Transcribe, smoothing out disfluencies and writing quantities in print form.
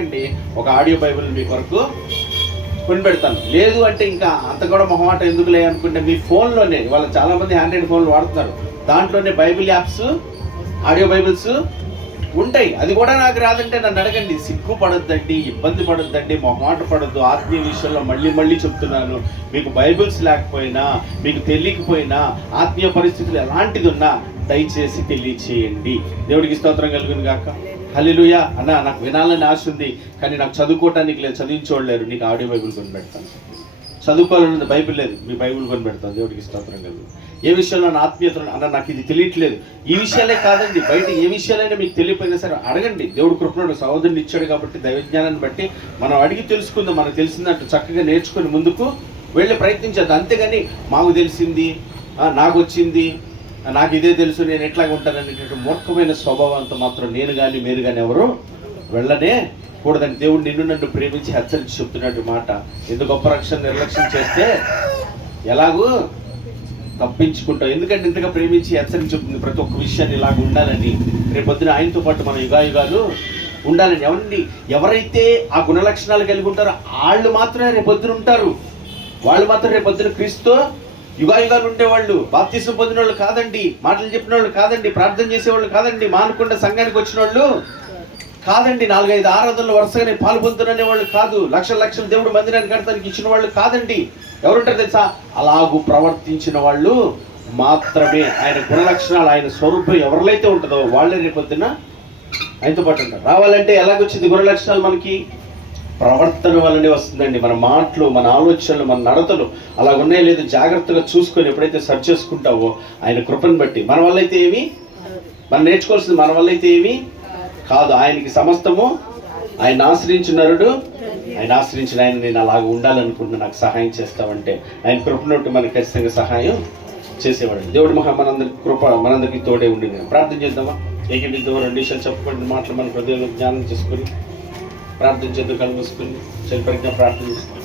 అండి ఒక audio Bible మీ కొరకు కొనిపెడతాను. లేదు అంటే ఇంకా అంత కూడా మొహమాట ఎందుకులే అనుకుంటే మీ ఫోన్లోనే, వాళ్ళు చాలామంది ఆండ్రాయిడ్ ఫోన్లు వాడుతున్నారు, దాంట్లోనే బైబిల్ యాప్స్, ఆడియో బైబిల్స్ ఉంటాయి. అది కూడా నాకు రాదంటే నన్ను అడగండి. సిగ్గు పడొద్దండి, ఇబ్బంది పడొద్దండి, మొహమాట పడొద్దు. ఆత్మీయ విషయంలో మళ్ళీ చెప్తున్నాను, మీకు బైబిల్స్ లేకపోయినా, మీకు తెలియకపోయినా, ఆత్మీయ పరిస్థితులు ఎలాంటిది ఉన్నా దయచేసి తెలియచేయండి. దేవుడికి స్తోత్రం కలుగును గాక. హల్లెలూయా. అన్న నాకు వినాలని ఆశ ఉంది, కానీ నాకు చదువుకోవటానికి లేదు, చదివించోడలేరు. నీకు ఆడియో బైబిల్ కొనిపెడతాను. చదువుకోవాలన్నది బైబిల్ లేదు, మీ బైబిల్ కొనిపెడతాను. దేవుడికి స్తోత్రం కలుగు. ఏ విషయంలో నా ఆత్మీయత అన్న నాకు ఇది తెలియట్లేదు, ఈ విషయాలే కాదండి, బయట ఏ విషయాలైనా మీకు తెలియపోయినా సరే అడగండి. దేవుడు కృపణుడు సహోదరుని ఇచ్చాడు కాబట్టి దైవజ్ఞానాన్ని బట్టి మనం అడిగి తెలుసుకుందాం. మనకు తెలిసిందంటూ చక్కగా నేర్చుకుని ముందుకు వెళ్ళి ప్రయత్నించద్దు. అంతేగాని మాకు తెలిసింది, నాకు వచ్చింది, నాకు ఇదే తెలుసు, నేను ఎట్లాగా ఉంటాననేటువంటి మూర్ఖమైన స్వభావంతో మాత్రం నేను కానీ మీరు కానీ ఎవరు వెళ్ళనే కూడదని దేవుడు నిన్ను నన్ను ప్రేమించి హెచ్చరించి చెప్తున్నట్టు మాట. ఎందుకు గొప్ప రక్షణ నిర్లక్ష్యం చేస్తే ఎలాగూ తప్పించుకుంటాం. ఎందుకంటే ఇంతగా ప్రేమించి హెచ్చరించి చెప్తుంది ప్రతి ఒక్క విషయాన్ని ఇలాగ ఉండాలని, రేపొద్దున ఆయనతో పాటు మనం యుగాయుగాలు ఉండాలని. ఎవరైతే ఆ గుణ లక్షణాలు కలిగి ఉంటారో వాళ్ళు మాత్రమే రేపొద్దున ఉంటారు. వాళ్ళు మాత్రం రేపొద్దున క్రీస్తు యుగాయుగాలు ఉండేవాళ్ళు. బాప్తిసం పొందిన వాళ్ళు కాదండి, మాటలు చెప్పిన వాళ్ళు కాదండి, ప్రార్థన చేసేవాళ్ళు కాదండి, మానకుండా సంఘానికి వచ్చిన వాళ్ళు కాదండి, 4-5 ఆరాధనలు వరుసగానే పాల్పొందుతున్న వాళ్ళు కాదు, లక్షల దేవుడు మందిరాన్ని కడతానికి ఇచ్చిన వాళ్ళు కాదండి. ఎవరుంటారు తెలుసా? అలాగూ ప్రవర్తించిన వాళ్ళు మాత్రమే. ఆయన గుణ లక్షణాలు, ఆయన స్వరూపం ఎవరిలైతే ఉంటుందో వాళ్ళే రేపొద్దున ఆయనతో పాటు ఉంటారు. రావాలంటే ఎలాగొచ్చింది గుణ లక్షణాలు? మనకి ప్రవర్తన వల్లనే వస్తుందండి. మన మాటలు, మన ఆలోచనలు, మన నడతలు అలా ఉన్నాయో లేదు జాగ్రత్తగా చూసుకొని ఎప్పుడైతే సర్చ్ చేసుకుంటావో ఆయన కృపను బట్టి, మన వల్ల అయితే ఏమి, మనం నేర్చుకోవాల్సింది మన వల్ల అయితే ఏమి కాదు. ఆయనకి సమస్తము, ఆయన ఆశ్రయించిన నరుడు, ఆయన ఆశ్రయించిన ఆయన నేను అలాగ ఉండాలనుకుంటున్నా, నాకు సహాయం చేస్తామంటే ఆయన కృపనొట్టు మనకి ఖచ్చితంగా సహాయం చేసేవాడు. దేవుడు మనందరి కృప మనందరికీ తోడే ఉండి. ప్రార్థన చేద్దామా? ఏకీభిద్దామా? 2 విషయాలు చెప్పబడిన మాటలు మన హృదయంలో జ్ఞానం చేసుకొని ప్రార్థన చేద్దాం. కళ్ళు మూసుకుని చలిపరిగా ప్రార్థన చేస్తాం.